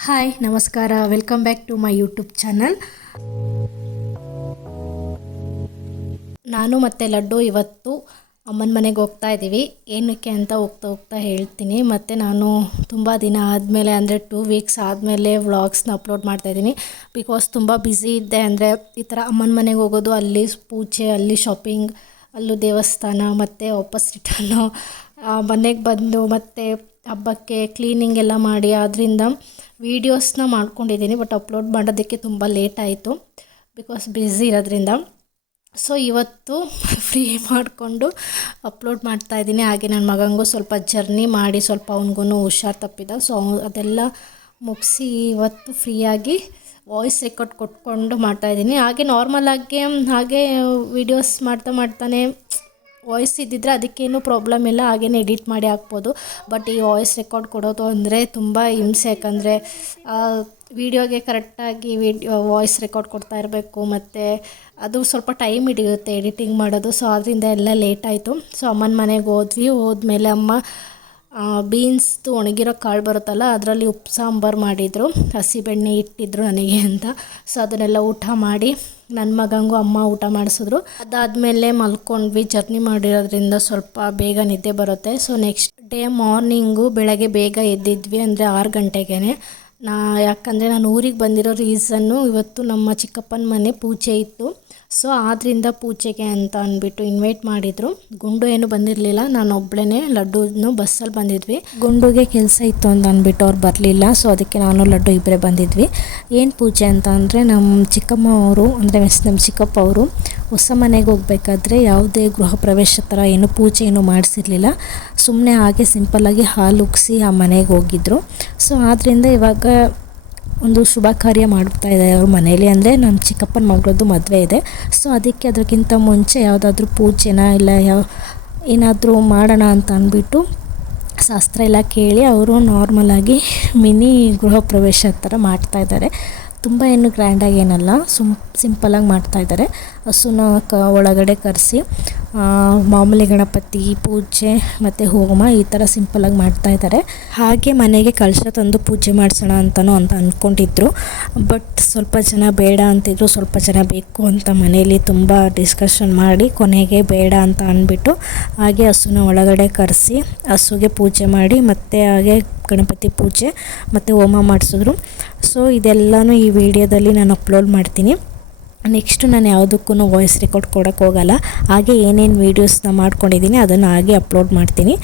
Hi ನಮಸ್ಕಾರ, welcome back to my YouTube channel. ನಾನು ಮತ್ತು ಲಡ್ಡು ಇವತ್ತು ಅಮ್ಮನ ಮನೆಗೆ ಹೋಗ್ತಾ ಇದ್ದೀವಿ. ಏನಕ್ಕೆ ಅಂತ ಹೋಗ್ತಾ ಹೇಳ್ತೀನಿ. ಮತ್ತು ನಾನು ತುಂಬ ದಿನ ಆದಮೇಲೆ ಅಂದರೆ 2 ವೀಕ್ಸ್ ಆದಮೇಲೆ ವ್ಲಾಗ್ಸ್ನ ಅಪ್ಲೋಡ್ ಮಾಡ್ತಾಯಿದ್ದೀನಿ. ಬಿಕಾಸ್ ತುಂಬ ಬ್ಯುಸಿ ಇದ್ದೆ. ಅಂದರೆ ಈ ಥರ ಅಮ್ಮನ ಮನೆಗೆ ಹೋಗೋದು, ಅಲ್ಲಿ ಪೂಜೆ, ಅಲ್ಲಿ ಶಾಪಿಂಗ್, ಅಲ್ಲೂ ದೇವಸ್ಥಾನ, ಮತ್ತು ವಾಪಸ್ ರಿಟರ್ನು ಮನೆಗೆ ಬಂದು ಮತ್ತು ಹಬ್ಬಕ್ಕೆ ಕ್ಲೀನಿಂಗ್ ಎಲ್ಲ ಮಾಡಿ ಅದರಿಂದ ವೀಡಿಯೋಸ್ನ ಮಾಡ್ಕೊಂಡಿದ್ದೀನಿ. ಬಟ್ ಅಪ್ಲೋಡ್ ಮಾಡೋದಕ್ಕೆ ತುಂಬ ಲೇಟ್ ಆಯಿತು ಬಿಕಾಸ್ ಬ್ಯುಸಿ ಇರೋದ್ರಿಂದ. ಸೊ ಇವತ್ತು ಫ್ರೀ ಮಾಡಿಕೊಂಡು ಅಪ್ಲೋಡ್ ಮಾಡ್ತಾಯಿದ್ದೀನಿ. ಹಾಗೆ ನನ್ನ ಮಗನಿಗೂ ಸ್ವಲ್ಪ ಜರ್ನಿ ಮಾಡಿ ಸ್ವಲ್ಪ ಅವನಿಗೂ ಹುಷಾರು ತಪ್ಪಿದ. ಸೊ ಅದೆಲ್ಲ ಮುಗಿಸಿ ಇವತ್ತು ಫ್ರೀಯಾಗಿ ವಾಯ್ಸ್ ರೆಕಾರ್ಡ್ ಕೊಟ್ಕೊಂಡು ಮಾಡ್ತಾಯಿದ್ದೀನಿ. ಹಾಗೆ ನಾರ್ಮಲಾಗಿ ಹಾಗೆ ವೀಡಿಯೋಸ್ ಮಾಡ್ತಾನೆ ವಾಯ್ಸ್ ಇದ್ದಿದ್ದರೆ ಅದಕ್ಕೇನು ಪ್ರಾಬ್ಲಮ್ ಇಲ್ಲ, ಹಾಗೇ ಎಡಿಟ್ ಮಾಡಿ ಹಾಕ್ಬೋದು. ಬಟ್ ಈ ವಾಯ್ಸ್ ರೆಕಾರ್ಡ್ ಕೊಡೋದು ಅಂದರೆ ತುಂಬ ಹಿಂಸೆ. ಯಾಕಂದರೆ ವೀಡಿಯೋಗೆ ಕರೆಕ್ಟಾಗಿ ವಾಯ್ಸ್ ರೆಕಾರ್ಡ್ ಕೊಡ್ತಾ ಇರಬೇಕು, ಮತ್ತು ಅದು ಸ್ವಲ್ಪ ಟೈಮ್ ಹಿಡಿಯುತ್ತೆ ಎಡಿಟಿಂಗ್ ಮಾಡೋದು. ಸೊ ಅದರಿಂದ ಎಲ್ಲ ಲೇಟ್ ಆಯಿತು. ಸೊ ಅಮ್ಮನ ಮನೆಗೆ ಹೋದ್ಮೇಲೆ ಅಮ್ಮ ಬೀನ್ಸ್ದು ಒಣಗಿರೋ ಕಾಳು ಬರುತ್ತಲ್ಲ, ಅದರಲ್ಲಿ ಉಪ್ಪು ಸಾಂಬಾರು ಮಾಡಿದರು, ಹಸಿಬೆಣ್ಣೆ ಇಟ್ಟಿದ್ರು ನನಗೆ ಅಂತ. ಸೊ ಅದನ್ನೆಲ್ಲ ಊಟ ಮಾಡಿ ನನ್ನ ಮಗನಿಗೂ ಅಮ್ಮ ಊಟ ಮಾಡಿಸಿದ್ರು. ಅದಾದಮೇಲೆ ಮಲ್ಕೊಂಡ್ವಿ. ಜರ್ನಿ ಮಾಡಿರೋದ್ರಿಂದ ಸ್ವಲ್ಪ ಬೇಗ ನಿದ್ದೆ ಬರುತ್ತೆ. ಸೊ ನೆಕ್ಸ್ಟ್ ಡೇ ಮಾರ್ನಿಂಗು ಬೆಳಗ್ಗೆ ಬೇಗ ಎದ್ದಿದ್ವಿ, ಅಂದರೆ 6 ಗಂಟೆಗೆ. ಯಾಕಂದರೆ ನಾನು ಊರಿಗೆ ಬಂದಿರೋ ರೀಸನ್ನು ಇವತ್ತು ನಮ್ಮ ಚಿಕ್ಕಪ್ಪನ ಮನೆ ಪೂಜೆ ಇತ್ತು. ಸೊ ಆದ್ದರಿಂದ ಪೂಜೆಗೆ ಅಂತ ಅಂದ್ಬಿಟ್ಟು ಇನ್ವೈಟ್ ಮಾಡಿದರು. ಗುಂಡು ಏನು ಬಂದಿರಲಿಲ್ಲ, ನಾನು ಒಬ್ಬಳೇ ಲಡ್ಡುನು ಬಸ್ಸಲ್ಲಿ ಬಂದಿದ್ವಿ. ಗುಂಡುಗೆ ಕೆಲಸ ಇತ್ತು ಅಂತ ಅಂದ್ಬಿಟ್ಟು ಅವ್ರು ಬರಲಿಲ್ಲ. ಸೊ ಅದಕ್ಕೆ ನಾನು ಲಡ್ಡು ಇಬ್ಬರೇ ಬಂದಿದ್ವಿ. ಏನು ಪೂಜೆ ಅಂತ ಅಂದರೆ ನಮ್ಮ ಚಿಕ್ಕಮ್ಮ ಅವರು, ಅಂದರೆ ನಮ್ಮ ಚಿಕ್ಕಪ್ಪ ಅವರು ಹೊಸ ಮನೆಗೆ ಹೋಗ್ಬೇಕಾದ್ರೆ ಯಾವುದೇ ಗೃಹ ಪ್ರವೇಶ ಥರ ಏನು ಪೂಜೆ ಏನು ಮಾಡಿಸಿರಲಿಲ್ಲ. ಸುಮ್ಮನೆ ಹಾಗೆ ಸಿಂಪಲ್ಲಾಗಿ ಹಾಲು ಉಗಿಸಿ ಆ ಮನೆಗೆ ಹೋಗಿದ್ದರು. ಸೊ ಆದ್ದರಿಂದ ಇವಾಗ ಒಂದು ಶುಭ ಕಾರ್ಯ ಮಾಡ್ತಾ ಇದ್ದಾರೆ ಅವ್ರ ಮನೇಲಿ. ಅಂದರೆ ನಮ್ಮ ಚಿಕ್ಕಪ್ಪನ ಮಗಳದ್ದು ಮದುವೆ ಇದೆ. ಸೊ ಅದಕ್ಕೆ ಅದಕ್ಕಿಂತ ಮುಂಚೆ ಯಾವುದಾದ್ರೂ ಪೂಜೆನ ಇಲ್ಲ ಏನಾದರೂ ಮಾಡೋಣ ಅಂತ ಅಂದ್ಬಿಟ್ಟು ಶಾಸ್ತ್ರ ಎಲ್ಲ ಕೇಳಿ ಅವರು ನಾರ್ಮಲಾಗಿ ಮಿನಿ ಗೃಹ ಪ್ರವೇಶ ಥರ ಮಾಡ್ತಾಯಿದ್ದಾರೆ. ತುಂಬ ಏನು ಗ್ರ್ಯಾಂಡಾಗಿ ಏನಲ್ಲ, ಸಿಂಪಲಾಗಿ ಮಾಡ್ತಾಯಿದ್ದಾರೆ. ಹಸುನ ಒಳಗಡೆ ಕರೆಸಿ ಮಾಮೂಲಿ ಗಣಪತಿ ಪೂಜೆ ಮತ್ತು ಹೋಮ ಈ ಥರ ಸಿಂಪಲಾಗಿ ಮಾಡ್ತಾಯಿದ್ದಾರೆ. ಹಾಗೆ ಮನೆಗೆ ಕಳಶ ತಂದು ಪೂಜೆ ಮಾಡಿಸೋಣ ಅಂತ ಅಂದ್ಕೊಂಡಿದ್ರು. ಬಟ್ ಸ್ವಲ್ಪ ಜನ ಬೇಡ ಅಂತಿದ್ರು, ಸ್ವಲ್ಪ ಜನ ಬೇಕು ಅಂತ ಮನೇಲಿ ತುಂಬ ಡಿಸ್ಕಷನ್ ಮಾಡಿ ಕೊನೆಗೆ ಬೇಡ ಅಂತ ಅಂದ್ಬಿಟ್ಟು ಹಾಗೆ ಹಸುನ ಒಳಗಡೆ ಕರೆಸಿ ಹಸುಗೆ ಪೂಜೆ ಮಾಡಿ ಮತ್ತು ಹಾಗೆ ಗಣಪತಿ ಪೂಜೆ ಮತ್ತು ಹೋಮ ಮಾಡಿಸಿದ್ರು. ಸೊ ಇದೆಲ್ಲನೂ ಈ ವಿಡಿಯೋದಲ್ಲಿ ನಾನು ಅಪ್ಲೋಡ್ ಮಾಡ್ತೀನಿ. ನೆಕ್ಸ್ಟು ನಾನು ಯಾವುದಕ್ಕೂ ವಾಯ್ಸ್ ರೆಕಾರ್ಡ್ ಕೊಡೋಕ್ಕೆ ಹೋಗಲ್ಲ. ಹಾಗೆ ಏನೇನು ವೀಡಿಯೋಸ್ನ ಮಾಡ್ಕೊಂಡಿದ್ದೀನಿ ಅದನ್ನು ಹಾಗೆ ಅಪ್ಲೋಡ್ ಮಾಡ್ತೀನಿ.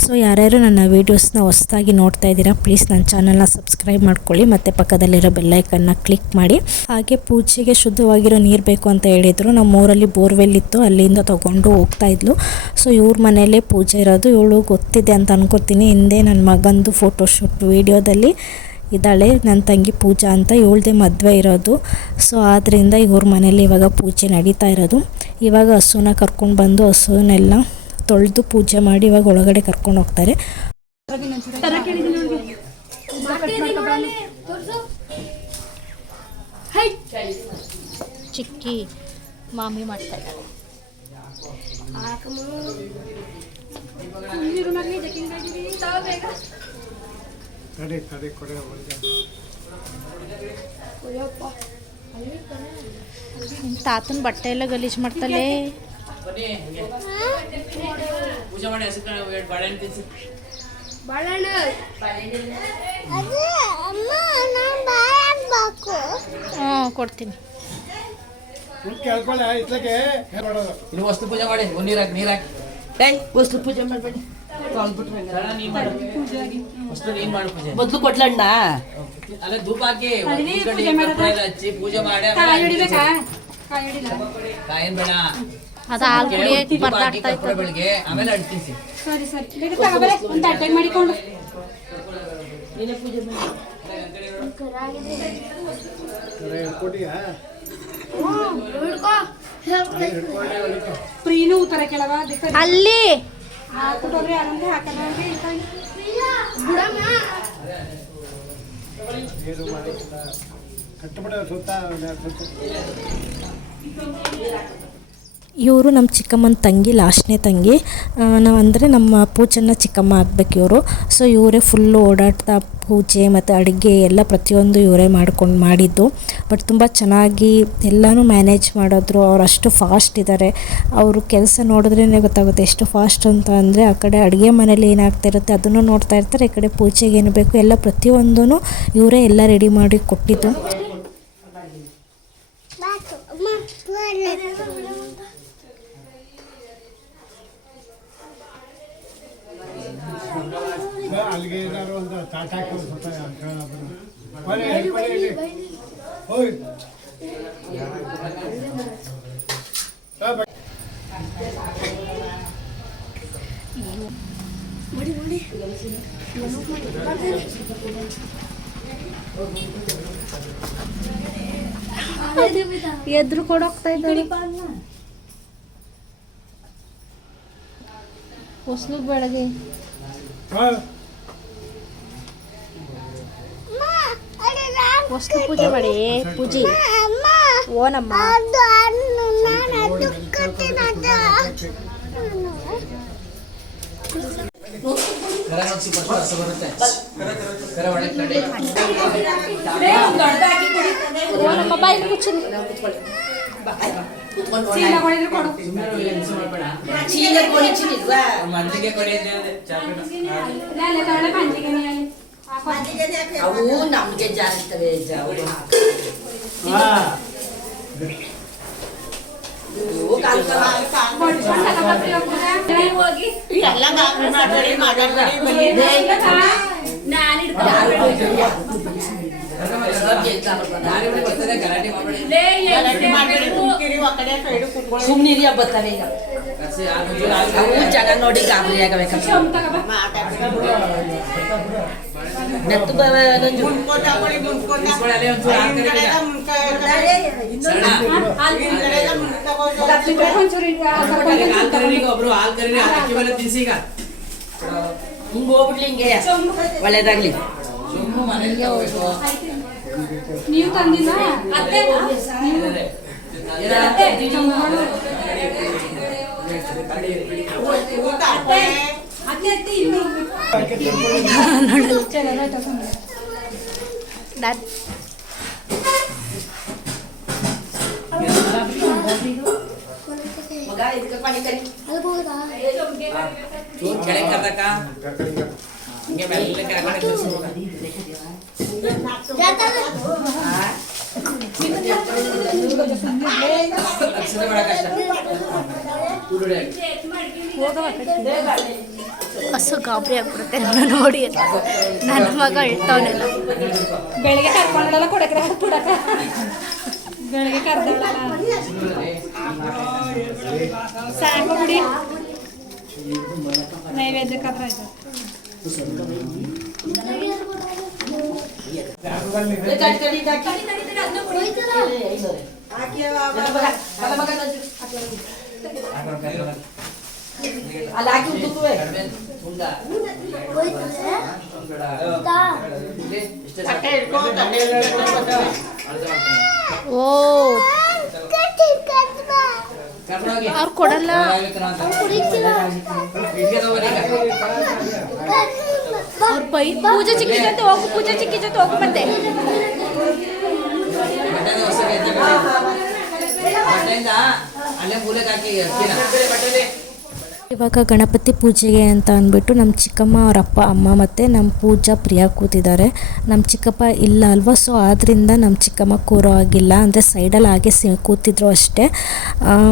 ಸೊ ಯಾರ್ಯಾರು ನನ್ನ ವೀಡಿಯೋಸ್ನ ಹೊಸದಾಗಿ ನೋಡ್ತಾ ಇದ್ದೀರಾ, ಪ್ಲೀಸ್ ನನ್ನ ಚಾನಲ್ನ ಸಬ್ಸ್ಕ್ರೈಬ್ ಮಾಡ್ಕೊಳ್ಳಿ ಮತ್ತು ಪಕ್ಕದಲ್ಲಿರೋ ಬೆಲ್ಲೈಕನ್ನ ಕ್ಲಿಕ್ ಮಾಡಿ. ಹಾಗೆ ಪೂಜೆಗೆ ಶುದ್ಧವಾಗಿರೋ ನೀರು ಬೇಕು ಅಂತ ಹೇಳಿದರು. ನಮ್ಮ ಊರಲ್ಲಿ ಬೋರ್ವೆಲ್ ಇತ್ತು, ಅಲ್ಲಿಂದ ತೊಗೊಂಡು ಹೋಗ್ತಾಯಿದ್ಲು. ಸೊ ಇವ್ರ ಮನೆಯಲ್ಲೇ ಪೂಜೆ ಇರೋದು. ಇವಳು ಗೊತ್ತಿದೆ ಅಂತ ಅನ್ಕೋತೀನಿ, ಹಿಂದೆ ನನ್ನ ಮಗಂದು ಫೋಟೋಶೂಟ್ ವೀಡಿಯೋದಲ್ಲಿ ಇದ್ದಾಳೆ ನನ್ನ ತಂಗಿ ಪೂಜಾ ಅಂತ. ಇವಳದೇ ಮದುವೆ ಇರೋದು. ಸೊ ಆದ್ದರಿಂದ ಇವ್ರ ಮನೇಲಿ ಇವಾಗ ಪೂಜೆ ನಡೀತಾ ಇರೋದು. ಇವಾಗ ಹಸುನ ಕರ್ಕೊಂಡು ಬಂದು ಹಸುನೆಲ್ಲ ತೊಳೆದು ಪೂಜೆ ಮಾಡಿ ಇವಾಗ ಒಳಗಡೆ ಕರ್ಕೊಂಡು ಹೋಗ್ತಾರೆ. ಚಿಕ್ಕಿ ಮಾಮಿ ಮಾಡ್ತಾ ಇದ್ದಾರೆ. ತಾತನ ಬಟ್ಟೆ ಎಲ್ಲ ಗಲೀಜ್ ಮಾಡ್ತಲೇ. ಕೊಡ್ತೀನಿ. ವಸ್ತು ಪೂಜೆ ಮಾಡಿ ವಸ್ತು ಪೂಜೆ ಮಾಡಬೇಡಿ. ಮೊದಲು ಕೊಡ್ಲಣ್ಣ ಅಲ್ಲ ಧೂಪ ಹಾಕಿ ಹಚ್ಚಿ ಪೂಜೆ ಮಾಡಿ ಕಾಯಿನ್ ಬೇಡ ಬೆಳಿಗ್ಗೆ ಆಮೇಲೆ ಅಡ್ತಿಸಿ. ಮಾಡಿಕೊಂಡು ಅಲ್ಲಿ ಇವರು ನಮ್ಮ ಚಿಕ್ಕಮ್ಮನ ತಂಗಿ, ಲಾಸ್ಟ್ನೇ ತಂಗಿ. ನಾವು ಅಂದರೆ ನಮ್ಮ ಪೂಜನ್ನ ಚಿಕ್ಕಮ್ಮ ಆಗಬೇಕು ಇವರು. ಸೊ ಇವರೇ ಫುಲ್ಲು ಓಡಾಡ್ತಾ ಪೂಜೆ ಮತ್ತು ಅಡುಗೆ ಎಲ್ಲ ಪ್ರತಿಯೊಂದು ಇವರೇ ಮಾಡಿದ್ದು. ಬಟ್ ತುಂಬ ಚೆನ್ನಾಗಿ ಎಲ್ಲನೂ ಮ್ಯಾನೇಜ್ ಮಾಡಿದ್ರು. ಅವ್ರು ಅಷ್ಟು ಫಾಸ್ಟ್ ಇದ್ದಾರೆ. ಅವರು ಕೆಲಸ ನೋಡಿದ್ರೇ ಗೊತ್ತಾಗುತ್ತೆ ಎಷ್ಟು ಫಾಸ್ಟ್ ಅಂತ. ಅಂದರೆ ಆ ಕಡೆ ಅಡುಗೆ ಮನೇಲಿ ಏನಾಗ್ತಾ ಇರುತ್ತೆ ಅದನ್ನು ನೋಡ್ತಾ ಇರ್ತಾರೆ, ಈ ಕಡೆ ಪೂಜೆಗೆ ಏನು ಬೇಕು ಎಲ್ಲ ಪ್ರತಿಯೊಂದೂ ಇವರೇ ಎಲ್ಲ ರೆಡಿ ಮಾಡಿ ಕೊಟ್ಟಿದ್ದು. ಅಲ್ಲಿಗೆ ಏನಾದ್ರು ಒಂದು ತಾಟಾಕಿ ಎದ್ರು ಕೊಡೋಗ್ತಾ ಇದ್ದಾರೆ. ಹೊಸಲು ಬೆಳಗ್ಗೆ ಹೊಸಲು ಪೂಜೆ ಮಾಡಿ ಪೂಜೆ ಓನಮ್ಮ ಕರ ನೋಡ್ಸಿ ಫಸ್ಟ್ ರಸ ಬರುತ್ತೆ. ಕರ ಒಳಗೆ ಕಡೆ ಓನಮ್ಮ ಬಾಯಿ ಮುಚ್ಚಲಿ. ಮಂದಿಗೆ ಕೊಡಿ ಅವು ನಮ್ಗೆ ಜಾರಿಸ್ತವೆ ಸುಮ್ನಿರಿ ಬರ್ತಾರೆ ಈಗ ಅವು ಜನ ನೋಡಿ ಗಾಬರಿ ಆಗಬೇಕಂತ ನೆತ್ತು ಒಬ್ರು ಹಾಲ್ ಕರೀರಿ ಅಕ್ಕಿ ಮೇಲೆ ತಿನ್ಸಿ. ಈಗ ಹಿಂಗ್ ಹೋಗ್ಬಿಡ್ಲಿ ಹಿಂಗೆ ಒಳ್ಳೇದಾಗ್ಲಿ. ನೀವು ತಂದಿಲ್ಲ ಕೆಳಗೆ ಕರ್ದಕ್ಕ ಹಿಂಗೆ ಮೆಲ್ಲ ಕೆಳಗಡೆ ಅಕ್ಷರ ಮಾಡಕ್ಕಷ್ಟ ಹಸು ಗಾಬರಿ ಆಗ್ಬಿಡುತ್ತೆ ನನ್ನ ನೋಡಿ. ನನ್ನ ಮಗ ಇಳ್ತಾವನೆಲ್ಲ. ಬೆಳಿಗ್ಗೆ ಕರ್ಕೊಂಡಲ್ಲ ಕೊಡಕ್ಕೆ ಕೊಡಕ ಬೆಳಿಗ್ಗೆ ಕರ್ದಿಲ್ಲ ಸಾಕು ಬಿಡಿ. ನೈವೇದ್ಯಕ್ಕಾದ್ರೆ ಆಯ್ತು. ಅಲ್ಲಿ ಹಾಕಿ ಉತ್ತುವೆ ಓ ಅವ್ರು ಕೊಡಲ್ಲ. ಅವ್ರ ಬೈ ಪೂಜೆ ಚಿಕ್ಕಿ ಜೊತೆ ಹೋಗು, ಪೂಜೆ ಚಿಕ್ಕಿ ಜೊತೆ ಹೋಗು. ಮತ್ತೆ ಅಲ್ಲೇ ಮೂಲಕ್ಕೆ ಹಾಕಿ ಇವಾಗ ಗಣಪತಿ ಪೂಜೆಗೆ ಅಂತ ಅಂದ್ಬಿಟ್ಟು ನಮ್ಮ ಚಿಕ್ಕಮ್ಮ ಅವ್ರ ಅಪ್ಪ ಅಮ್ಮ ಮತ್ತು ನಮ್ಮ ಪೂಜಾ ಪ್ರಿಯಾ ಕೂತಿದ್ದಾರೆ. ನಮ್ಮ ಚಿಕ್ಕಪ್ಪ ಇಲ್ಲ ಅಲ್ವಾ, ಸೊ ಆದ್ದರಿಂದ ನಮ್ಮ ಚಿಕ್ಕಮ್ಮ ಕೂರೋ ಆಗಿಲ್ಲ. ಅಂದರೆ ಸೈಡಲ್ಲಿ ಹಾಗೆ ಕೂತಿದ್ರು ಅಷ್ಟೇ.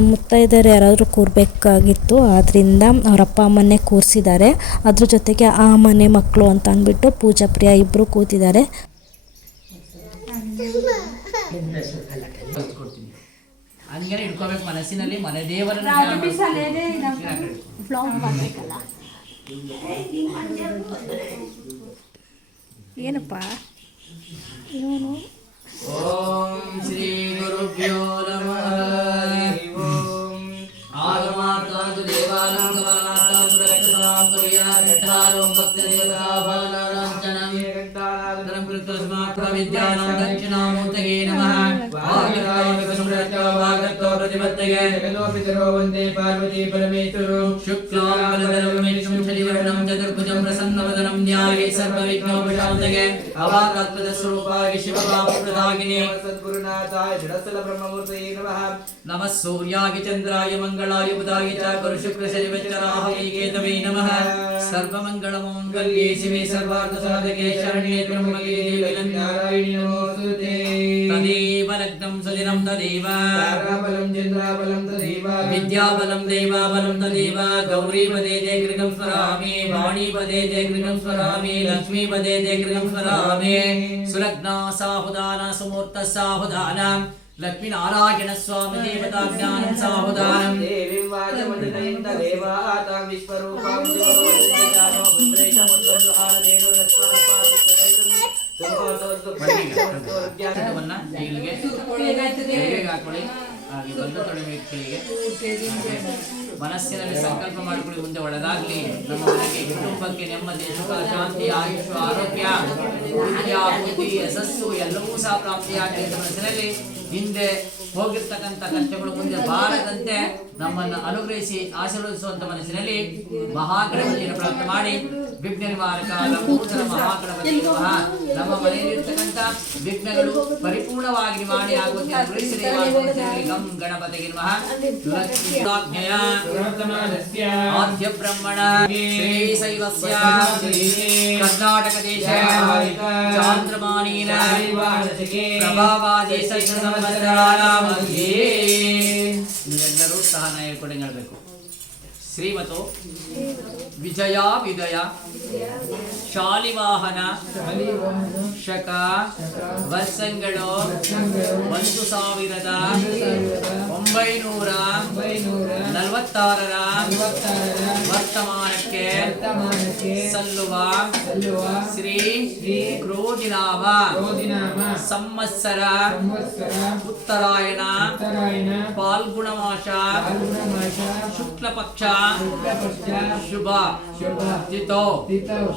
ಮುತ್ತೈದೆಯರು ಯಾರಾದರೂ ಕೂರಬೇಕಾಗಿತ್ತು, ಆದ್ದರಿಂದ ಅವ್ರ ಅಪ್ಪ ಅಮ್ಮನ್ನೇ ಕೂರಿಸಿದ್ದಾರೆ. ಅದ್ರ ಜೊತೆಗೆ ಆ ಮನೆ ಮಕ್ಕಳು ಅಂತ ಅಂದ್ಬಿಟ್ಟು ಪೂಜಾ ಪ್ರಿಯಾ ಇಬ್ಬರು ಕೂತಿದ್ದಾರೆ. ಹಂಗೇನೆ ಇಟ್ಕೋಬೇಕು ಮನಸ್ಸಿನಲ್ಲಿ, ಮನೆ ದೇವರನ್ನ ಏನಪ್ಪ ಇವನು. ಓಂ ಶ್ರೀ ಗುರುಭ್ಯೋ ನಮಃ. ಓಂ ಆಗಮಾರ್ಥಾಂತು ದೇವಾನಾಂ ಗಮನಾರ್ಥಾಂತು ರಕ್ಷತಾಂ ಕುರ್ಯಾತ್. ಯಥಾರೋಂ ಭಕ್ತದೇವತಾ ಭಾವನಾಂಚನಂ ಏಕಂತಾನಾದನಂ ಕೃತಸ್ಮಾತ್ ಪ್ರವಿದ್ಯಾನಾಂ ದಕ್ಷಿಣಾಮೂರ್ತಯೇ ನಮಃ ಭಾಗತ್ತೋ ಪ್ರತಿಪತ್ತಯೇ ಜಗದೋಪಿತರೋ ವಂದೇ ಪಾರ್ವತಿ ಪರಮೇಶ್ವರೋ ಶುಕ್ಲಾಂ ವರದರಂ ವಿಷ್ಣುಂ ಶಶಿವರ್ಣಂ ಚತುರ್ಭುಜಂ ಪ್ರಸನ್ನವದನಂ ಧ್ಯಾಯೇ ಸರ್ವವಿಘ್ನೋಪಶಾಂತಯೇ ಅವಾಗತ್ಪದ ಸ್ವರೂಪಾಯ ಶಿವಪಾಪಪ್ರದಾಯಿನೇ ಸದ್ಗುರುನಾಥಾಯ ಜಡಸ್ಥಲ ಬ್ರಹ್ಮಮೂರ್ತಯೇ ನಮಃ ನಮಃ ಸೂರ್ಯಾಯ ಚಂದ್ರಾಯ ಮಂಗಳಾಯ ಬುಧಾಯ ಚ ಗುರು ಶುಕ್ರ ಶನಿಶ್ಚರಾಯ ಕೇತವೇ ನಮಃ ಸರ್ವಮಂಗಳಮಂಗಲ್ಯೇ ಶಿವೆ ಸರ್ವಾರ್ಥಸಾಧಕೆ ಶರಣ್ಯೇ ತ್ರ್ಯಂಬಕೆ ದೇವಿ ನಾರಾಯಣಿ ನಮೋಸ್ತುತೇ ತದೇವ ಲಗ್ನಂ ಸುದಿನಂ ತದೇವ ತಾರಾಬಲಂ ಚಂದ್ರಾಬಲಂ ತದೇವ ವಿದ್ಯಾಬಲಂ ದೇವಾಬಲಂ ತದೇವ ಗೌರೀಪದೇ they Griham ಸ್ಮರಾಮಿ ವಾಣೀಪದೇ they Griham ಸ್ಮರಾಮಿ ಲಕ್ಷ್ಮೀಪದೇ they Griham ಸ್ಮರಾಮಿ ಸುಲಗ್ನಾ ಸಾಹುದಾನ ಸುಮೂರ್ತ ಸಾಹುದಾನ Lakshminarayana ಸ್ವಾಮಿ ದೇವತಾ ಜ್ಞಾನಂ ಸಾಹುದಾನಂ ದೇವಿಂ ವಾಚಮಂಡಿತಯಂ ತದೇವ ಆತಾಂ ವಿಶ್ವರೂಪಾಂ ಶಿವವದನ್ತಿಜಾನೋ ಭದ್ರೇಶಮುದ್ವಜ್ವಹಾರದೇನು ರಶ್ಮಾನುಪಾದಿಸ್ತದೈತಂ ಇದನ್ನ ಇಲ್ಲಿಗೆ ಹಾಕೊಳ್ಳಿ ಹಾಗೆ ಬಂದು ತೊಳೆಗಳಿಗೆ ಮನಸ್ಸಿನಲ್ಲಿ ಸಂಕಲ್ಪ ಮಾಡಿಕೊಳ್ಳಿ ಮುಂದೆ ಒಳ್ಳೆದಾಗ್ಲಿ ನಮ್ಮ ಮನೆಗೆ ಕುಟುಂಬಕ್ಕೆ ನೆಮ್ಮದಿ ಸುಖ ಶಾಂತಿ ಆಯುಷ್ ಆರೋಗ್ಯ ವಿದ್ಯಾ ಬುದ್ಧಿ ಯಶಸ್ಸು ಎಲ್ಲವೂ ಸಹ ಪ್ರಾಪ್ತಿಯಾಗಲಿ ಅಂತ ಮನಸ್ಸಿನಲ್ಲಿ ಹಿಂದೆ ಹೋಗಿರ್ತಕ್ಕಂಥ ಕಷ್ಟಗಳು ಮುಂದೆ ಬಾರದಂತೆ ನಮ್ಮನ್ನು ಅನುಗ್ರಹಿಸಿ ಆಶೀರ್ವದಿಸುವಂತ ಮನಸ್ಸಿನಲ್ಲಿ ಮಹಾಗಣಪತಿಯನ್ನು ಪ್ರಾರ್ಥನೆ ಮಾಡಿ ವಿಘ್ನ ನಿವಾರಕ ಲಂಬೋದರ ಮಹಾಗಣಪತಿ ನಮಃ ನಮ್ಮ ಮನೆಯಲ್ಲಿರ್ತಕ್ಕಂಥ ವಿಘ್ನಗಳು ಪರಿಪೂರ್ಣವಾಗಿ ಮಾಡಿ ಆಗುವಂತೆ ಅನುಗ್ರಹಿಸಿ ಗಂ ಗಣಪತಿಗೆ ನಮಃ ಲಕ್ಷ್ಮೀ ಆದ್ಯ ಬ್ರಹ್ಮಣ ಶ್ರೀ ಶೈವಸ್ಯ ಕರ್ನಾಟಕ ದೇಶ ಚಾಂದ್ರಮಾನೇನ ಪ್ರಭಾವಾದಿ ಸಂವತ್ಸರಾಣ ಮಧ್ಯೆ ನೀವೆಲ್ಲರೂ ಸಹ ಹೇಳ್ಕೊಂಡು ಹೇಳಬೇಕು. ಶ್ರೀಮತೋ ವಿಜಯ ವಿದಯ ಶಾಲಿವಾಹನ ಶಕ ವರ್ಷಗಳು 1946 ವರ್ತಮಾನಕ್ಕೆ ಸಲ್ಲುವ ಶ್ರೀ ಕ್ರೋಧಿನಾಮ ಸಂವತ್ಸರ ಉತ್ತರಾಯಣ ಫಾಲ್ಗುಣ ಮಾಸ ಶುಕ್ಲ ಪಕ್ಷ ಶುಭ ತಿಥೋ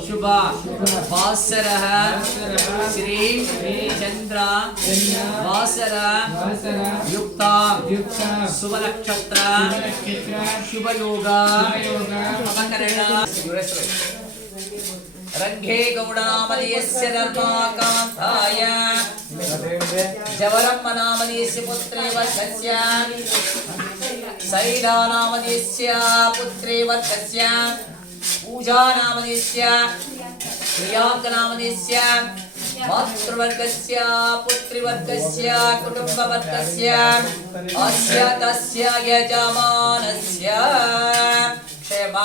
ಶುಭ ವಾಸರ ಶ್ರೀ ಚಂದ್ರ ವಾಸರ ಯುಕ್ತ ಶುಭ ನಕ್ಷತ್ರ ಶುಭ ಯೋಗ ಅಪಕರಣ ರಂಗೇ ಗೌಡನಾಮಧೇಯಸ್ಯ ಧರ್ಮಾಕಾಂತಾಯ ಜವರಮ್ಮನಾಮಧೇಯಸ್ಯ ಪುತ್ರೇ ವರ್ಗಸ್ಯ ಸೈಲಾನಾಮಧೇಯಸ್ಯ ಪುತ್ರೇ ವರ್ಗಸ್ಯ ಪೂಜಾನಾಮಧೇಯಸ್ಯ ಪ್ರಿಯಾಂಕನಾಮಧೇಯಸ್ಯ ಮಾತೃವರ್ಗಸ್ಯ ಪುತ್ರಿವರ್ಗಸ್ಯ ಕುಟುಂಬವರ್ಗಸ್ಯ ಅಸ್ಯ ತಸ್ಯ ಯಜಮಾನಸ್ಯ ಕ್ಷೇಮ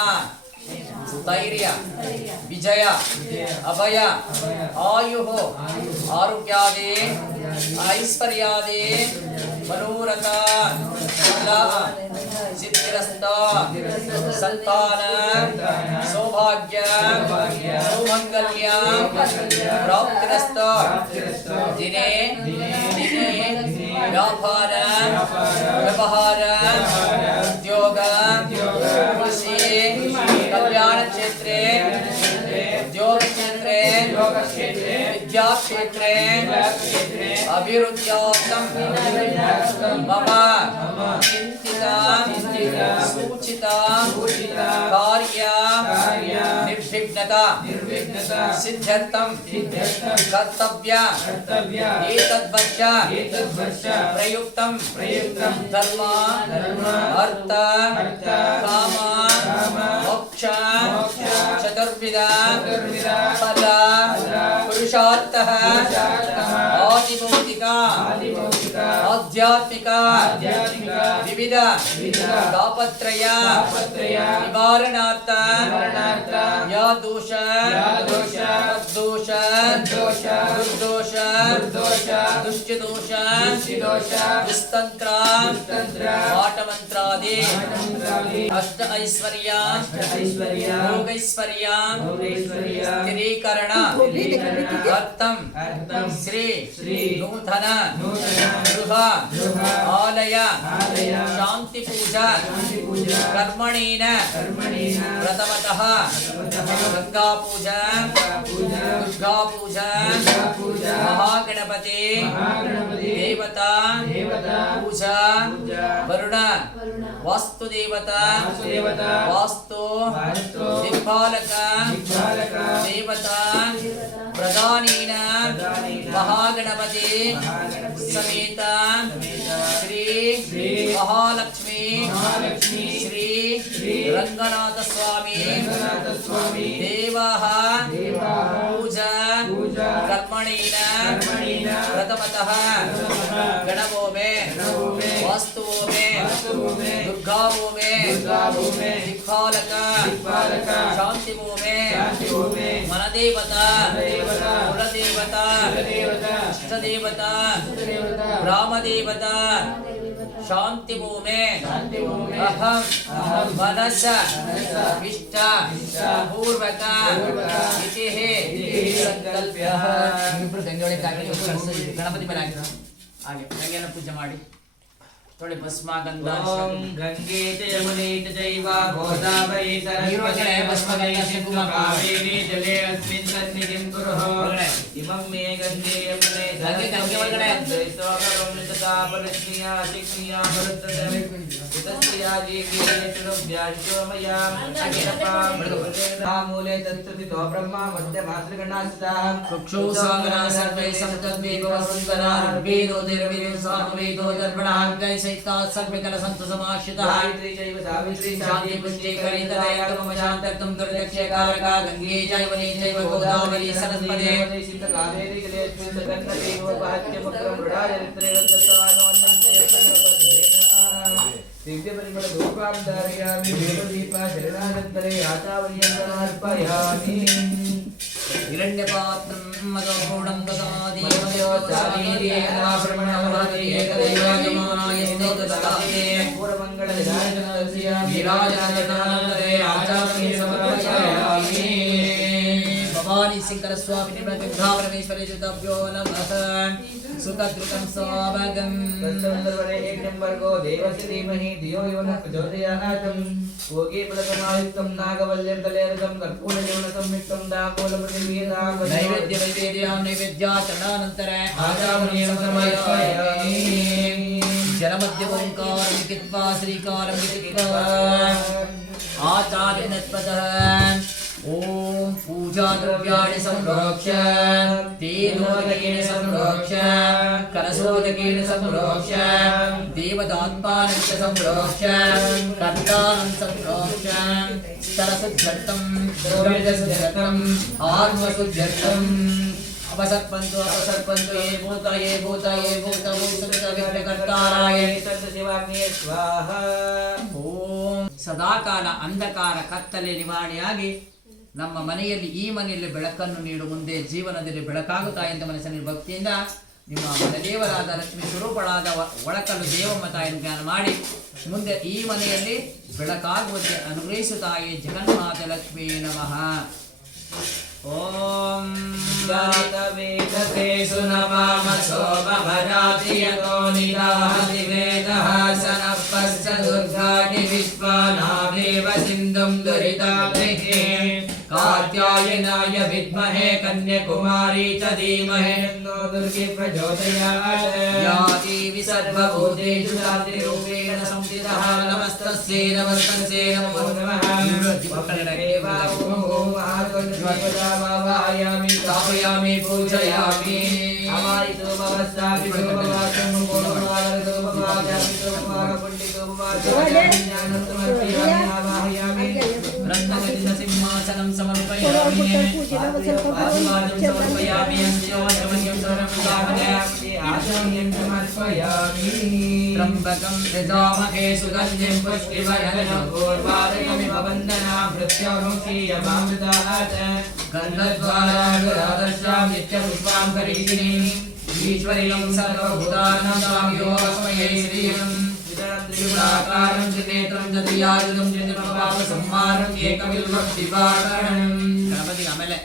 ಸ್ಥೈರ್ಯ ವಿಜಯ ಅಭಯ ಆಯು ಆರೋಗ್ಯಾದಿ ಐಶ್ವರ್ಯಾದಿ ಮನೋರಥ ಫಲ ಸಿದ್ಧಿರಸ್ತ ಸಂತಾನ ಸೌಭಾಗ್ಯ ಸೌಮಂಗಲ್ಯ ಪ್ರಾಪ್ತಿರಸ್ತ ದಿನೇ ದಿನೇ ವ್ಯಾಪಾರ ವ್ಯವಹಾರ ಉದ್ಯೋಗ ಕೃಷಿ ಕಲ್ಯಾಣ ಕ್ಷೇತ್ರೆ ಉದ್ಯೋಗ ಕ್ಷೇತ್ರೆ ವಿದ್ಯಾ ಕ್ಷೇತ್ರೆ ಅಭಿವೃದ್ಧ್ಯಾರ್ಥಂ ಮಮ ಚಿಂತಿತ ಸೂಚಿತ ಕಾರ್ಯ ನಿರ್ವಿಘ್ನತಾ ಸಿದ್ಧ್ಯರ್ಥಂ ಕರ್ತವ್ಯ ಏತದ್ವಚ ಪ್ರಯುಕ್ತಂ ಧರ್ಮ ಅರ್ಥ ಕಾಮ ಮೋಕ್ಷ ಚತುರ್ವಿಧ ಫಲ ಪುರುಷಾರ್ಥ ಆದಿಭೌತಿಕ ಆಧ್ಯಾತ್ಮಿಕ ವಿವಿಧ ತಾಪತ್ರಯ ನಿವಾರಣಾರ್ಥ ಯಾ ದೋಷ ತದ್ದೋಷ ದುರ್ದೋಷ ದುಶ್ಚದೋಷ ದುಸ್ತಂತ್ರ ಪಾಠಮಂತ್ರಾದಿ ಅಷ್ಟ ಐಶ್ವರ್ಯ ಭೋಗೈಶ್ವರ್ಯ ಸ್ಥಿರೀಕರಣ ಅರ್ಥಂ ಶ್ರೀ ನೂತನ ಗೃಹ ಆಲಯ ಶಾಂತಿ ಪೂಜಾ ಕರ್ಮಣೀನ ಪ್ರಥಮತಃ ಗಂಗಾ ಪೂಜಾ ದುರ್ಗಾ ಪೂಜಾ ಮಹಾಗಣಪತಿ ದೇವತಾ ಪೂಜಾ ವರುಣ ವಾಸ್ತು ದೇವತಾ ವಾಸ್ತು ದಿಕ್ಪಾಲಕ ದೇವತಾ ಪ್ರಧಾನೀನ ಮಹಾಗಣಪತಿ ಸಮೇತ ಶ್ರೀ ಮಹಾಲಕ್ಷ್ಮಿ ಶ್ರೀ ರಂಗನಾಥ ಸ್ವಾಮಿ ದೇವಃ ಪೂಜಾ ಕರ್ಮಣೀನ ಪ್ರಥಮತಃ ಗಣಭೂಮೆ ವಾಸ್ತುಭೂಮೆ ದುರ್ಗಾಭೂಮೆ ದಿಕ್ಪಾಲಕ ಶಾಂತಿಭೂಮೆ ಮನದೇವತಾ ಕುಲದೇವತಾ ಇಷ್ಟದೇವತಾ ಗ್ರಾಮದೇವತಾ ಶಾಂತಿ ಭೂಮೆ ಅಹಂ ಮನಸ ಇಷ್ಟ ಪೂರ್ವಕ ಇತಿ ಸಂಕಲ್ಪ್ಯ. ಇಬ್ರು ಗಂಗೆಯೊಳಗೆ ಹಾಕಿ ಗಣಪತಿ ಮೇಲೆ ಹಾಕಿ ಹಾಗೆ ಗಂಗೆಯನ್ನು ಪೂಜೆ ಮಾಡಿ ತೊಳೆ ಭಸ್ಮ ಗಂಧ ಓಂ ಗಂಗೆ ಚ ಯಮುನೆ ಚ ಚೈವ ಗೋದಾವರಿ ನೀರೊಳಗಡೆ ಭಸ್ಮ ಗಂಧ ಕುಂಕುಮ ಕಾವೇರಿ ಜಲೆ ಅಸ್ಮಿನ್ ಸನ್ನಿಧಿಂ ಕುರುಹು ಇಮಂ ಮೇ ಗಂಗೆ ಯಮುನೆ ಗಂಗೆ ಒಳಗಡೆ ತಾಪಲಕ್ಷ್ಮಿಯ ಶಿಕ್ಷ್ಮಿಯ ಭರತದೆ ಇತಸ್ಯ ಜೀವಿಗೆ ತುರುಭ್ಯಾಜೋ ಮಯಾ ಮೂಲೆ ತತ್ಸತಿತೋ ಬ್ರಹ್ಮ ಮಧ್ಯ ಮಾತೃಗಣಾಸಿತಃ ಚಕ್ಷು ಸಾಗರ ಸರ್ವೇ ಸಂತದ್ವೇ ಭವಸುಂದರ ವೇದೋ ದೇವೇ ಸಾಮವೇದೋ ದರ್ಪಣಾಂಗೈ ಸಹಿತ ಸರ್ವಕಲ ಸಂತು ಸಮಾಶ್ರಿತಃ गायत्री चैव सावित्री ಶಾಂತಿ ಪುಷ್ಟಿ ಕರಿತದಯಗಮ ಶಾಂತಕಂ ದುರ್ದಕ್ಷೆ ಕಾರಕ ಗಂಗೆ ಜೈವನಿ ಜೈವ ಗೋದಾವರಿ ಸರಸ್ವತಿ सीता कावेरी जले अस्मिन् गंगते पाच्य मुक्रम रुडाचरित्रे वत्सवानो अन्ते दिव्य परिमल धूपां धारयामि देवदीपा शरणागतरे आचार्यन्तरार्पयामि हिरण्यपात्रं मदोगुणं ददाति भवानी शंकर स्वामी निर्मलगंधावरमेश्वरे जुतभ्यो नमः सुखद्रुतं स्वामगं तत्संदर्भे एक नंबर को देवस्य धीमहि धियो यो नः प्रचोदयात् भोगे फलकमायुक्तं नागवल्यं तलेरकं कर्पूरजवन संयुक्तं दामूलप्रतिवेदां नैवेद्यं नैवेद्याचरणानन्तर आचार्यं समर्पयामि जलमध्य ओंकारं कित्वा श्रीकारं कित्वा आचार्यनत्पदः ओम पूजा द्रव्याणि संप्रोक्ष्य तेनोदकेन संप्रोक्ष्य कलशोदकेन संप्रोक्ष्य देवदात्मानं च संप्रोक्ष्य कर्तानं संप्रोक्ष्य सरसुद्धर्थं द्रव्यसुद्धर्थं आत्मसुद्धर्थं अपसर्पन्तु ये भूत विघ्नकर्ताराय शिवाग्निये स्वाहा ಓಂ ಸದಾಕಾಲ ಅಂಧಕಾರ ಕತ್ತಲೆ ನಿವಾರಣೆಯಾಗಿ ನಮ್ಮ ಮನೆಯಲ್ಲಿ ಈ ಮನೆಯಲ್ಲಿ ಬೆಳಕನ್ನು ನೀಡು ಮುಂದೆ ಜೀವನದಲ್ಲಿ ಬೆಳಕಾಗುತ್ತಾ ಎಂದು ಮನಸ್ಸಿನಲ್ಲಿ ಭಕ್ತಿಯಿಂದ ನಿಮ್ಮ ಮನೆದೇವರಾದ ಲಕ್ಷ್ಮೀ ಸ್ವರೂಪಳಾದ ಒಳಕಲ್ಲು ದೇವಮ್ಮ ತಾಯಿಯನ್ನು ಜ್ಞಾನ ಮಾಡಿ ಮುಂದೆ ಈ ಮನೆಯಲ್ಲಿ ಬೆಳಕಾಗುವಂತೆ ಅನುಗ್ರಹಿಸುತ್ತಾಯಿ ಜಗನ್ಮಾತೆ ಲಕ್ಷ್ಮೀ ನಮಃ. ಓಂ जातवेदते सुनमाम सोमभराति यतो निदाति वेदः सनपश्च दुर्गाणि विश्वानामेव सिन्धुं दुरिताभिः कात्यायनाय विद्महे कन्याकुमारी च धीमहि तन्नो दुर्गे प्रचोदयात् या देवी सर्वभूतेषु शान्तिरूपेण संस्थितः नमस्तस्यै नमो नमः वाहयामि स्थापयामि पूजयामि अमायितो भवस्तापि भववासं भववासं भववासं पुण्डितो भववासं समर्पयामि आवाहयामि रत्नगदित सिंहासनं समर्पयामि आसवादं समर्पयामि अंशोजमयं समर्पयामि आचम्यं समर्पयामि त्र्यम्बकं यजामहे सुगन्धिं पुष्टिवर्धनं पूर्वादयमिव वन्दना प्रत्यारोग्यमामृतात् गन्धद्वारादर्शां नित्यपुष्पाङ्करीतिनीं ईश्वरीं सर्वभूतानां स्वाम्योऽस्मयै श्रियं त्रिगुणाकारं त्रिनेत्रं तद्रियाजुतं त्रिनिर्मपापसंहारं एकविल्वं दिवाकरणं गणपति आमेले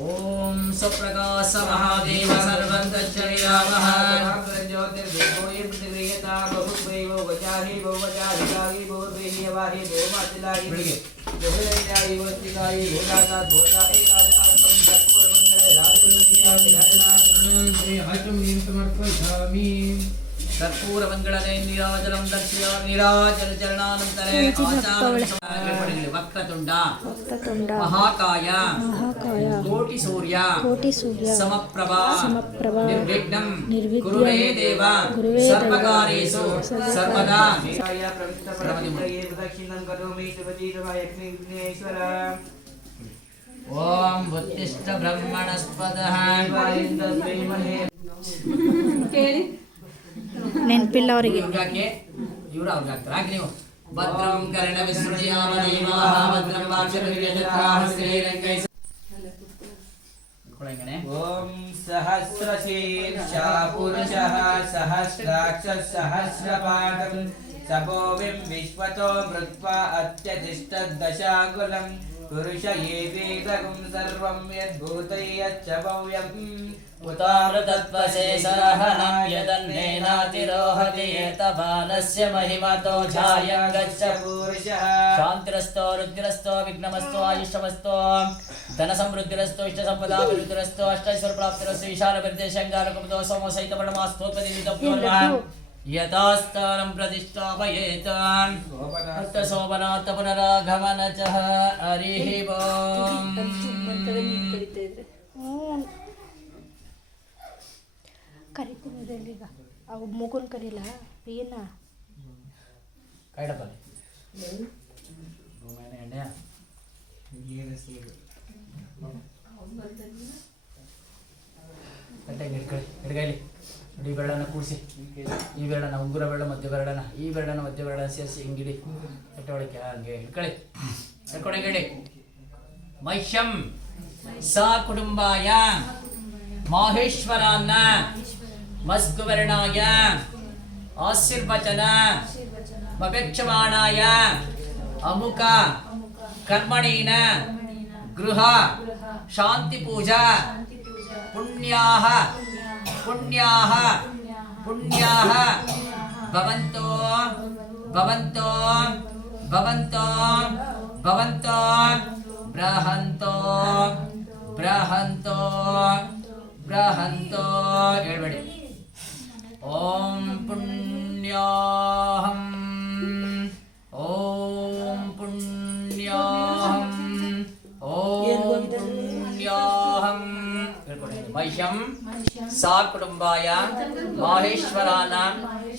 ಓಂ ಸ್ವಪ್ರಕಾಶ ಮಹಾದೇವ ಸರ್ವಂ ತಚ್ಚರಿರಾಮಃ ಕರ್ಪೂರ ಮಂಗಳನೆ ನೀರಾಜಲಂ ದರ್ಶಯ ನೀರಾಜಲ ಚರಣಾನಂತರೇ ವಕ್ರತುಂಡ ಮಹಾಕಾಯ ಕೋಟಿ ಸೂರ್ಯ ಸಮಪ್ರಭಾ ನಿರ್ವಿಘ್ನಂ ಕುರುವೇ ದೇವ ಸರ್ವಕಾರ್ಯೇಷು ಸರ್ವದಾ. ಓಂ ಉತ್ತಿಷ್ಠ ಬ್ರಹ್ಮಣಸ್ಪದಃ ಕೇಳಿ ನೆನಪಿಲ್ಲ ಅವರಿಗೆ. ಇವ್ರು ಅವ್ರಿಗೆ ಹಾಕ್ತಾರೆ. ಹಾಕಿ ನೀವು. ಭದ್ರಂ ಕರ್ಣ ವಿಸೃಜ್ಯಾಮ ದೇವಾಃ ಭದ್ರಂ ವಾಕ್ಷಭಿರ್ಯಜತ್ರಾಃ ಶ್ರೀರಂಗೈಃ. ಓಂ ಸಹಸ್ರಶೀರ್ಷಾ ಪುರುಷಃ ಸಹಸ್ರಾಕ್ಷ ಸಹಸ್ರಪಾಠಂ ಸಭೋವಿಂ ವಿಶ್ವತೋ ಮೃತ್ವಾ ಅತ್ಯತಿಷ್ಠದಶಾಂಗುಲಂ ಪುರುಷ ಏವೇದಗುಂ ಸರ್ವಂ ಯದ್ಭೂತೈ ಯಚ್ಚ ಭವ್ಯಂ ಉತಾಮೃತತ್ವಶೇಷರಹನಂ ಯದನ್ನೇನಾತಿರೋಹತಿ ಏತಬಾಲಸ್ಯ ಮಹಿಮತೋ ಛಾಯಂ ಗಚ್ಚ ಪುರುಷಃ ಶಾಂತಿರಸ್ತೋ ರುದ್ರಸ್ತೋ ವಿಘ್ನಮಸ್ತೋ ಆಯುಷ್ಯಮಸ್ತೋ ಧನ ಸಮೃದ್ಧಿರಸ್ತೋ ಇಷ್ಟ ಸಂಪದಾಭಿವೃದ್ಧಿರಸ್ತೋ ಅಷ್ಟೈಶ್ವರ ಪ್ರಾಪ್ತಿರಸ್ತೋ ಈಶಾನ ವಿದ್ಯೇಶಂಗಾರಕಮತೋ ಸೋಮ ಸಹಿತ ಪರಮಾಸ್ತೋತ್ಪದಿವಿತಪ್ಯೋರ್ವಾನ್ ಯಥಾಸ್ಥಾನಂ ಪ್ರತಿಷ್ಠಾಪಯೇತ್ ಸೋಮನಾಥ ಪುನರಾಗಮನ ಚ ಹರಿಃ ಓಂ. ಕರಿತೀನಿ ಈಗ ಅವು ಮೂಗುನ್ ಕರಿಲ್ಲ ಏನ ಕೈಡಪ್ಪಲ್ಲಿ ಎಣ್ಣೆ ಕಟ್ಟಾಗಿ ಹಿಡ್ಕೈಲಿ ಈ ಬೆರಳನ್ನು ಕೂಡಿಸಿ ಈ ಬೆರಳನ್ನ ಉಂಗುರ ಬೆರಳು ಮಧ್ಯ ಬೆರಳನ್ನ ಈ ಬೆರಳನ್ನ ಮಧ್ಯ ಬೆರಳನ್ನ ಸೇರಿಸಿ ಹಿಂಗಿಡಿ ಕಟ್ಟೆ ಒಳಗೆ ಹಂಗೆ ಹಿಡ್ಕೊಳ್ಳಿ ಹಿಡ್ಕೊಳಂಗಿಡಿ. ಮಹ್ಯಂ ಸಾ ಕುಟುಂಬಾಯ ಮಾಹೇಶ್ವರಾನ್ನ ಮಸ್ಕುವರ್ಣಾಯ ಆಶೀರ್ವಚನ ಅಪೇಕ್ಷಮಾಣಾಯ ಅಮುಕ ಕರ್ಮಣೀನ ಗೃಹ ಶಾಂತಿ ಪೂಜಾ ಪುಣ್ಯಾಹ ಪುಣ್ಯಾಹ ಪುಣ್ಯಾಹ ಭವಂತೋ ಭವಂತೋ ಭವಂತೋ ಭವಂತೋ ಬೃಹಂತೋ ಬೃಹಂತೋ ಬೃಹಂತೋ ಹೇಳ್ಬೇಡಿ. ಓಂ ಪುಣ್ಯಾಹಂ ಓಂ ಪುಣ್ಯಾಹಂ ಓಂ ಪುಣ್ಯಾಹಂ ಹೇಳ್ಕೊಡಿ. ಮಹ್ಯಂ ಸಾ ಕುಟುಂಬಾಯ ಮಾಹೇಶ್ವರಾನ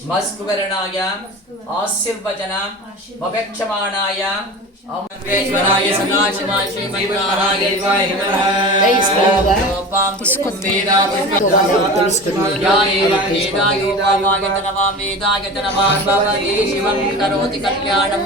ಮಸ್ಕುವರ್ಣಾಯ ಆಶೀರ್ವಚನ ಅಪೇಕ್ಷಮಾಣಾಯ ಅಮರೇಶ್ವರಾಯ ಸದಾಶಿವಾಯ ಶ್ರೀಮನ್ನಾರಾಯ ಶಿವಂ ಕರೋತಿ ಕಲ್ಯಾಣಂ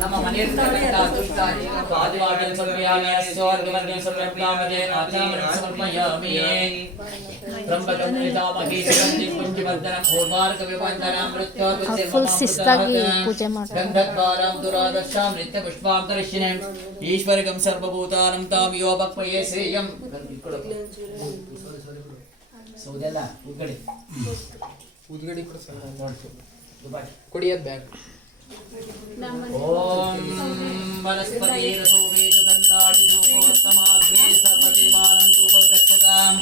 ನಮ್ಮ ಮನೆಯಲ್ಲಿರ್ತಕ್ಕಂಥ ದುಷ್ಟ ಆದಿವಾಗಲು ಸಮರ್ಪಯಾಮಿ ಸಮರ್ಪಯಾಮಿ ಫುಲ್ ಶಿಸ್ತಾಗಿ ಪೂಜೆ ಈಶ್ವರಗಂ ಸರ್ವಭೂತಾನಂ ತಾಂ ಯೋ ಭಕ್ಮಯೇ ಶ್ರೇಯಂ ಸೌದೆಲ್ಲ ಉದ್ಗಡಿ ಕೊಡಿಯದ್ ಬ್ಯಾಗ್. ಓಂ ವನಸ್ಪತಿ ರಸೋವೇದು ದಂಡಾಡಿ ಧೂಪೋತ್ತಮಾಗ್ರೇ ಸರ್ವದೇವಾನಂ ಧೂಪವೃಕ್ಷತಾಂ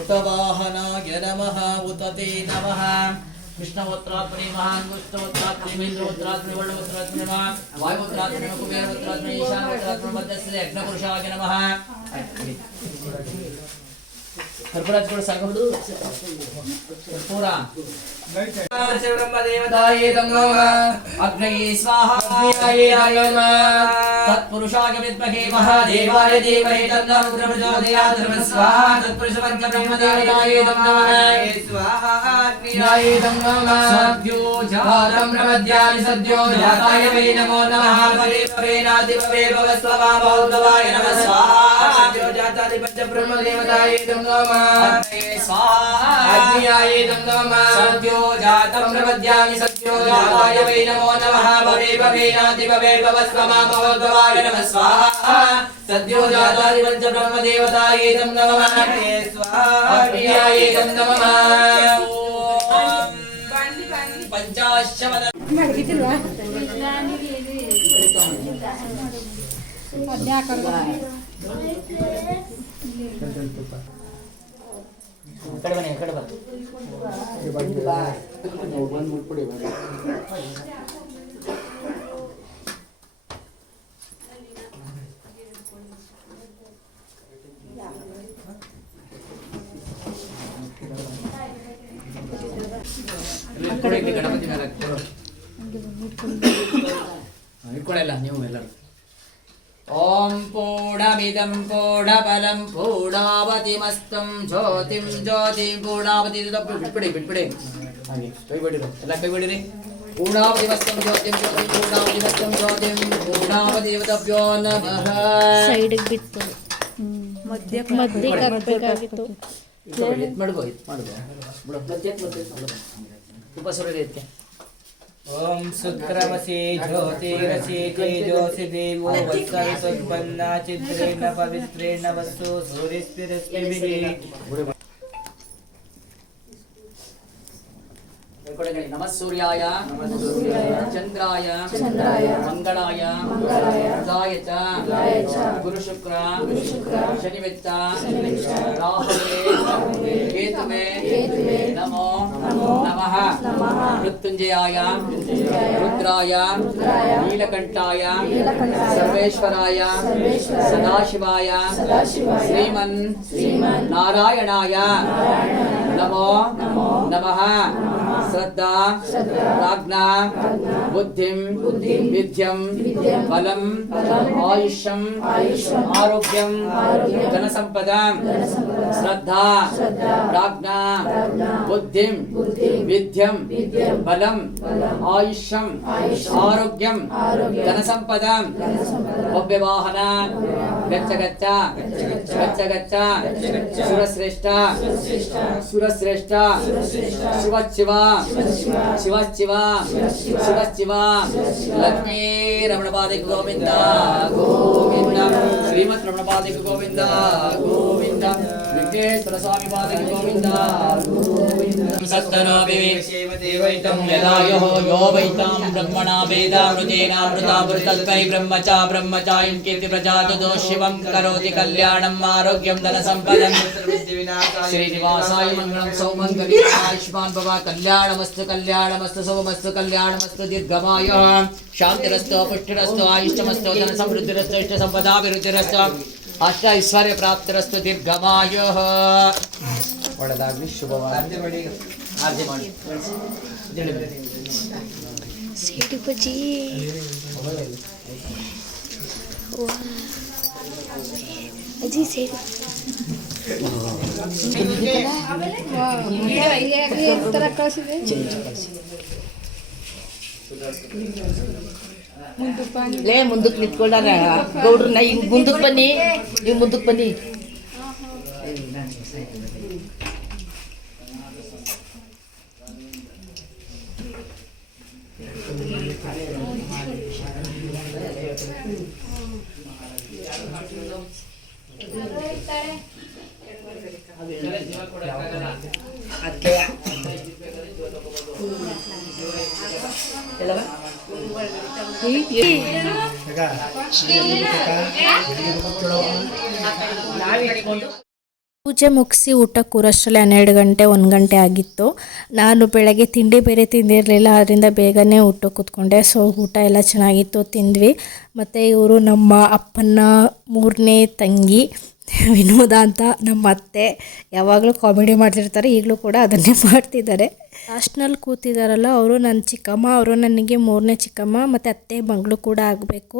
ಉತ ವಾಹನಾಯ ನಮಃ ಉತ ತೇ ನಮಃ कृष्णवत्रात्मने महान्वष्टवत्रात्मने महेन्द्रवत्रात्मने वर्णवत्रात्मने नमः वायुवत्रात्मने कुबेरवत्रात्मने ईशानवत्रात्मने मध्यस्थे अग्नपुरुषाय नमः कर्पूराजकोड सागಬಹುದು कर्पूर ब्रह्मदेवताये नमः अग्नये स्वाहा तत्पुरुषाय विद्महे महादेवाय धीमहि तन्नो रुद्रः प्रचोदयात् स्वाहा तत्पुरुषपञ्च ब्रह्मदेवताये नमः स्वाहा अग्नये नमः सद्यो जातं प्रपद्यामि सद्यो जाताय वै नमो नमः भवे भवेनाति भवे भवस्वमा भवद्भवाय नमः स्वाहा सद्यो जातादि पंच ब्रह्मदेवताये नमः अग्नये स्वाहा अग्नये नमः सद्यो जातं प्रपद्यामि सद्यो जाताय वै नमो नमः भवे भवेनाति भवे भवस्वमा भवद्भवाय नमः स्वाहा सद्यो जातादि पंच ब्रह्मदेवताये नमः स्वाहा अग्नये नमः पंचाशवद ಮಡಗಿತಿಲ್ವಾ ಅದೇ ಹಾಕೋದು ಕಡೆ ಬನ್ನಿ ಕಡೆ ಬಾ ಗಣಪತಿ ಮೇಲೆ ಇಟ್ಕೊಳ್ಳಲ್ಲ ನೀವು ಎಲ್ಲರೂ ಓಂ ಪೂರ್ಣಮಿದಂ ಪೂರ್ಣಫಲಂ ಪೂರ್ಣಾವತಿಮಸ್ತಂ ಜ್ಯೋತಿಂ ಜ್ಯೋತಿಂ ಪೂರ್ಣಾವತಿ ಬಿಟ್ಬಿಡಿ ಹಾಗೆ ಕೈ ಬಿಡಿರಿ ಎಲ್ಲ ಕೈ ಬಿಡಿರಿ ಪೂರ್ಣಾವತಿಮಸ್ತಂ ಜ್ಯೋತಿಂ ಜ್ಯೋತಿಂ ಪೂರ್ಣಾವತಿಮಸ್ತಂ ಜ್ಯೋತಿಂ ಪೂರ್ಣಾವತಿವತಭ್ಯೋ ನಮಃ ಸೈಡಿಗೆ ಬಿತ್ತು ಮಧ್ಯಕ್ಕೆ ಹಾಕಬೇಕಾಗಿತ್ತು ಮಾಡ್ಕೋ ಬಿಡು ಮತ್ತೆ ತುಪ್ಪ ಸುರಿದೆ ಇದಕ್ಕೆ ओम शुक्रमसि ज्योतिरसि तेजोसि देवो वत्सवितुत्पन्ना चित्रेण पवित्रेण वस्तु सूर्यस्पिरस्पिभिः नमः सूर्याय चंद्राय मंगलाय बुधाय च गुरु शुक्र शनिवेच्च राहुवे केतुवे नमो नमः मृत्युंजयाय रुद्राय नीलकंठाय सर्वेश्वराय सदाशिवाय श्रीमन् नारायणाय नमो नमः श्रद्धा प्राज्ञा बुद्धिं विद्यं बलं आयुष्यं आरोग्यं धनसंपदां श्रद्धा प्राज्ञा बुद्धिं विद्यं बलं आयुष्यं आरोग्यं धनसंपदां भव्यवाहन गच्छ गच्छ गच्छ गच्छ सुरश्रेष्ठ सुरश्रेष्ठ शिव शिव शिव शिव शिव शिव लक्ष्मी रमण पादिक गोविंद गोविंद श्रीमत् रमण पादिक गोविंद गोविंद विघ्नेश्वर स्वामी पादिक गोविंद गोविंद सत्तनो देवैतं यदा यो वैतां ब्रह्मणा वेदामृतेनामृतामृतत्वै ब्रह्मचायं कीर्ति प्रजातो शिवं करोति कल्याणम् आरोग्यं धनसम्पदं श्रीनिवासाय मंगलं सौमंगल्यं आयुष्मान् भव कल्याणमस्तु सोमस्तु कल्याणमस्तु दीर्घमायुः शान्तिरस्तु पुष्टिरस्तु आयुष्यमस्तु धनसमृद्धिरस्तु इष्टसम्पदाभिवृद्धिरस्तु अष्ट ऐश्वर्य प्राप्तिरस्तु दीर्घमायुः ಒಳ್ಳೆದಾಗಲಿ ಶುಭವಾಗಲಿ ಆರತಿ ಮಾಡಿ ಸೇಡು ಬಜ್ಜಿ ಅಜ್ಜಿ ಸೇಡು ತರ ಕಳಿಸಿದೆ ಲೇ ಮುಂದಕ್ಕೆ ನಿಂತ್ಕೊಂಡಾರ ಗೌಡ್ರನ್ನ ಈಗ ಮುಂದಕ್ಕೆ ಬನ್ನಿ ನೀವು ಮುಂದಕ್ಕೆ ಬನ್ನಿ ಅದಕ್ಕೆ ಪೂಜೆ ಮುಗಿಸಿ ಊಟಕ್ಕೆ ಕೂರೋಷ್ಟರಲ್ಲಿ 12 ಗಂಟೆ 1 ಗಂಟೆ ಆಗಿತ್ತು. ನಾನು ಬೆಳಗ್ಗೆ ತಿಂಡಿ ಬೇರೆ ತಿಂದಿರಲಿಲ್ಲ, ಅದರಿಂದ ಬೇಗನೆ ಊಟಕ್ಕೆ ಕೂತ್ಕೊಂಡೆ. ಸೊ ಊಟ ಎಲ್ಲ ಚೆನ್ನಾಗಿತ್ತು, ತಿಂದ್ವಿ. ಮತ್ತು ಇವರು ನಮ್ಮ ಅಪ್ಪನ 3ನೇ ತಂಗಿ ವಿನೋದ ಅಂತ, ನಮ್ಮ ಅತ್ತೆ. ಯಾವಾಗಲೂ ಕಾಮಿಡಿ ಮಾಡ್ತಿರ್ತಾರೆ, ಈಗಲೂ ಕೂಡ ಅದನ್ನೇ ಮಾಡ್ತಿದ್ದಾರೆ. ಲಾಸ್ಟ್ನಲ್ಲಿ ಕೂತಿದ್ದಾರಲ್ಲ ಅವರು ನನ್ನ ಚಿಕ್ಕಮ್ಮ, ಅವರು ನನಗೆ 3ನೇ ಚಿಕ್ಕಮ್ಮ ಮತ್ತು ಅತ್ತೆ ಮಗಳು ಕೂಡ ಆಗಬೇಕು.